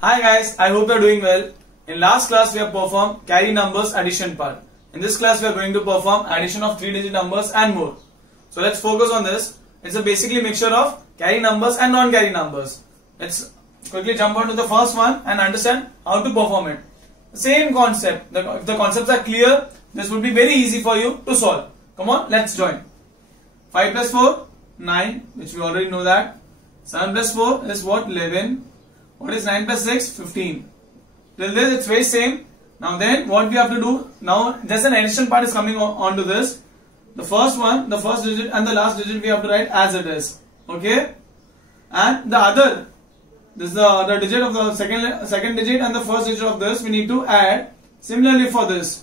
Hi guys, I hope you are doing well. In last class we have performed carry numbers addition part. In this class we are going to perform addition of 3-digit numbers and more. So let's focus on this. It's a basically mixture of carry numbers and non-carry numbers. Let's quickly jump on to the first one and understand how to perform it. Same concept. If the concepts are clear, this would be very easy for you to solve. Come on, let's join. 5 plus 4, 9, which we already know that. 7 plus 4 is what? 11. What is 9 plus 6? 15. Till this it's very same. Now then what we have to do, now just an addition part is coming on to this. The first one, the first digit and the last digit we have to write as it is. Okay? And the other, this is the digit of the second digit and the first digit of this we need to add. Similarly for this,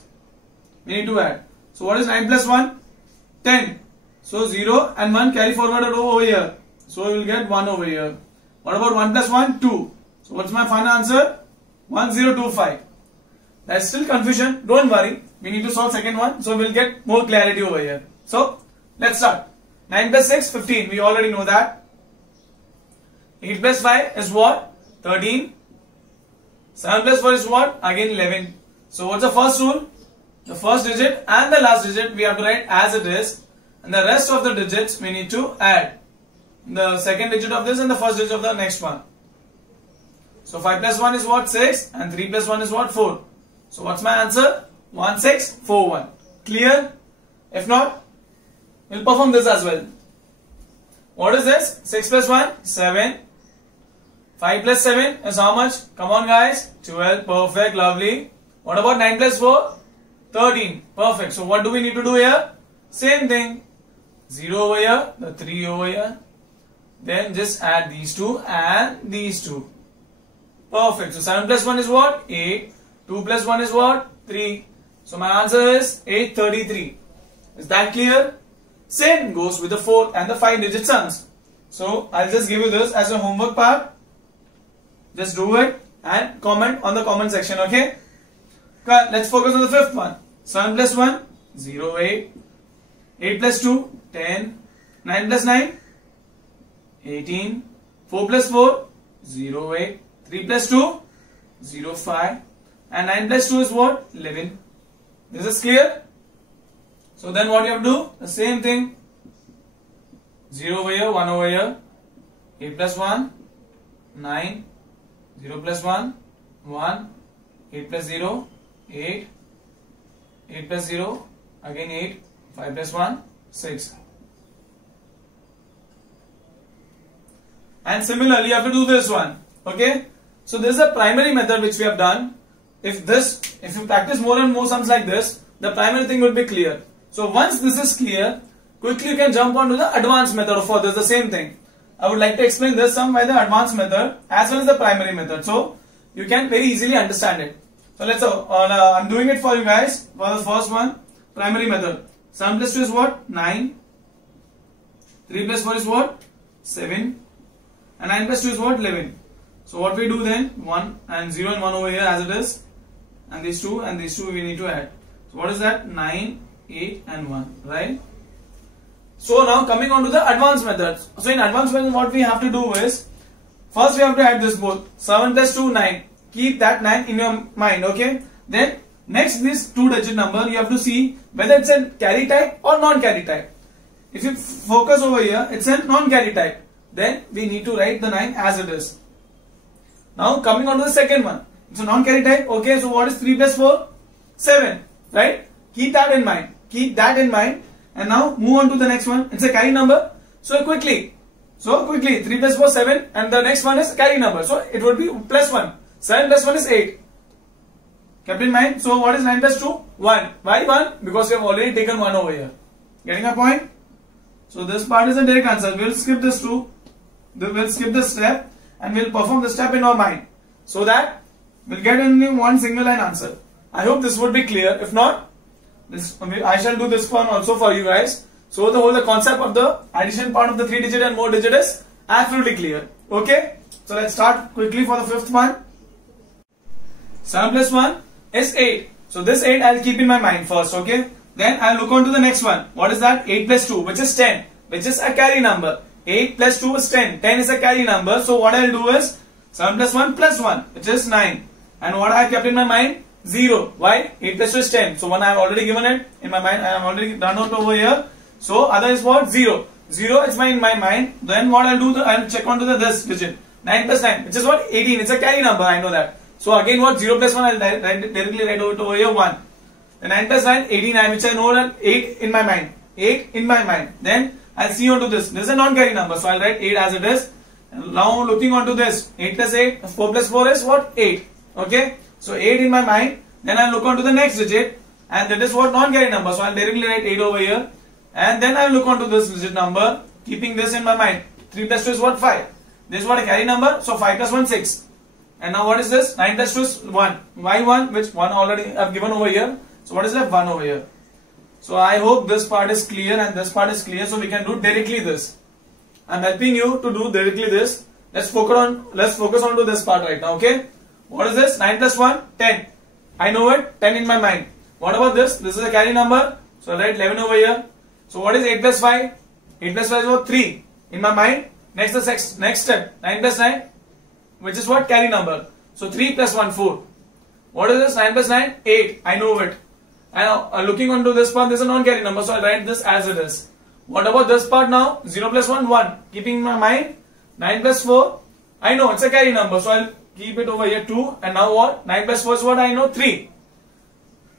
we need to add. So what is 9 plus 1? 10. So 0 and 1 carry forward over here. So we will get 1 over here. What about 1 plus 1? 2. So what's my final answer? 1025. That's still confusion. Don't worry. We need to solve second one. So we'll get more clarity over here. So let's start. 9 plus 6, 15. We already know that. 8 plus 5 is what? 13. 7 plus 4 is what? Again 11. So what's the first rule? The first digit and the last digit we have to write as it is. And the rest of the digits we need to add. The second digit of this and the first digit of the next one. So 5 plus 1 is what? 6 and 3 plus 1 is what? 4. So what's my answer? 1641. Clear? If not, we'll perform this as well. What is this? 6 plus 1? 7. 5 plus 7 is how much? Come on guys. 12. Perfect. Lovely. What about 9 plus 4? 13. Perfect. So what do we need to do here? Same thing. 0 over here. The 3 over here. Then just add these two and these two. Perfect. So 7 plus 1 is what? 8. 2 plus 1 is what? 3. So my answer is 833. Is that clear? Same goes with the 4th and the 5-digit sums. So I'll just give you this as a homework part. Just do it and comment on the comment section, okay? Let's focus on the 5th one. 7 plus 1, 0, 8. 8 plus 2, 10. 9 plus 9, 18. 4 plus 4, 0, 8. 3 plus 2, 0, 5. And 9 plus 2 is what? 11. This is clear? So then what you have to do? The same thing. 0 over here, 1 over here. 8 plus 1, 9. 0 plus 1, 1. 8 plus 0, 8. 8 plus 0, again 8. 5 plus 1, 6. And similarly, you have to do this one. Okay? So this is a primary method which we have done. If you practice more and more sums like this, the primary thing will be clear. So once this is clear, quickly you can jump on to the advanced method for this, the same thing. I would like to explain this sum by the advanced method as well as the primary method. So you can very easily understand it. So let's I'm doing it for you guys for the first one, primary method. 7 plus 2 is what? 9. 3 plus 4 is what? 7. And 9 plus 2 is what? 11. So what we do then? 1 and 0 and 1 over here as it is. And these two we need to add. So what is that? 9, 8 and 1, right? So now coming on to the advanced methods. So in advanced method what we have to do is, first we have to add this both. 7 plus 2, 9. Keep that 9 in your mind, okay? Then next this 2-digit number you have to see whether it's a carry type or non-carry type. If you focus over here, it's a non-carry type. Then we need to write the 9 as it is. Now coming on to the second one. It's a non-carry type. Okay, so what is 3 plus 4? 7. Right? Keep that in mind. Keep that in mind. And now move on to the next one. It's a carry number. So quickly 3 plus 4, 7. And the next one is carry number. So it would be plus 1. 7 plus 1 is 8. Kept in mind. So what is 9 plus 2? 1. Why 1? Because we have already taken 1 over here. Getting a point? So this part is a direct answer. We'll skip this 2. We'll skip this step. And we'll perform the step in our mind. So that we'll get only one single line answer. I hope this would be clear. If not, I shall do this one also for you guys. So the concept of the addition part of the 3-digit and more digit is absolutely clear. Okay. So let's start quickly for the 5th one. 7 plus 1 is 8. So this 8 I'll keep in my mind first. Okay. Then I'll look on to the next one. What is that? 8 plus 2, which is 10, which is a carry number. 8 plus 2 is 10. 10 is a carry number. So what I'll do is 7 plus 1, which is 9. And what I have kept in my mind? 0. Why? 8 plus 2 is 10. So 1 I have already given it in my mind. I have already done it over here. So other is what? 0. 0 is in my mind. Then what I'll do? I'll check onto this digit. 9 plus 9, which is what? 18. It's a carry number. I know that. So again what? 0 plus 1, I'll directly write over here 1. Then 9 plus 9, 18, which I know that 8 in my mind. 8 in my mind. Then I'll see onto this. This is a non-carry number. So I'll write 8 as it is. And now looking onto this. 8 plus 8, 4 plus 4 is what? 8. Okay. So 8 in my mind. Then I'll look onto the next digit. And that is what? Non-carry number. So I'll directly write 8 over here. And then I'll look onto this digit number. Keeping this in my mind. 3 plus 2 is what? 5. This is what? A carry number. So 5 plus 1, 6. And now what is this? 9 plus 2 is 1. Why 1? Which 1 already I've given over here. So what is left? 1 over here. So I hope this part is clear and this part is clear. So we can do directly this. I'm helping you to do directly this. Let's focus on to this part right now. Okay. What is this? 9 plus 1, 10. I know it. 10 in my mind. What about this? This is a carry number. So I'll write 11 over here. So what is 8 plus 5? 8 plus 5 is what? 3 in my mind. Next step. 9 plus 9, which is what? Carry number. So 3 plus 1, 4. What is this? 9 plus 9, 8. I know it. And looking onto this part, this is a non-carry number. So I'll write this as it is. What about this part now? 0 plus 1, 1. Keeping in my mind. 9 plus 4. I know it's a carry number. So I'll keep it over here 2. And now what? 9 plus 4 is what I know? 3.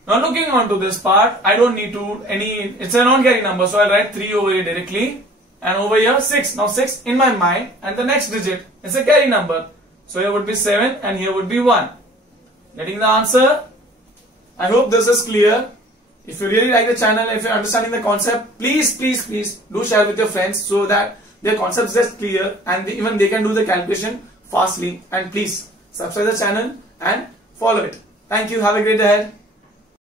Now looking onto this part, I don't need to it's a non-carry number. So I'll write 3 over here directly. And over here 6. Now 6 in my mind. And the next digit, it's a carry number. So here would be 7 and here would be 1. Getting the answer? I hope this is clear. If you really like the channel, if you're understanding the concept, please do share with your friends so that their concept is clear and even they can do the calculation fastly. And please subscribe the channel and follow it. Thank you. Have a great day ahead.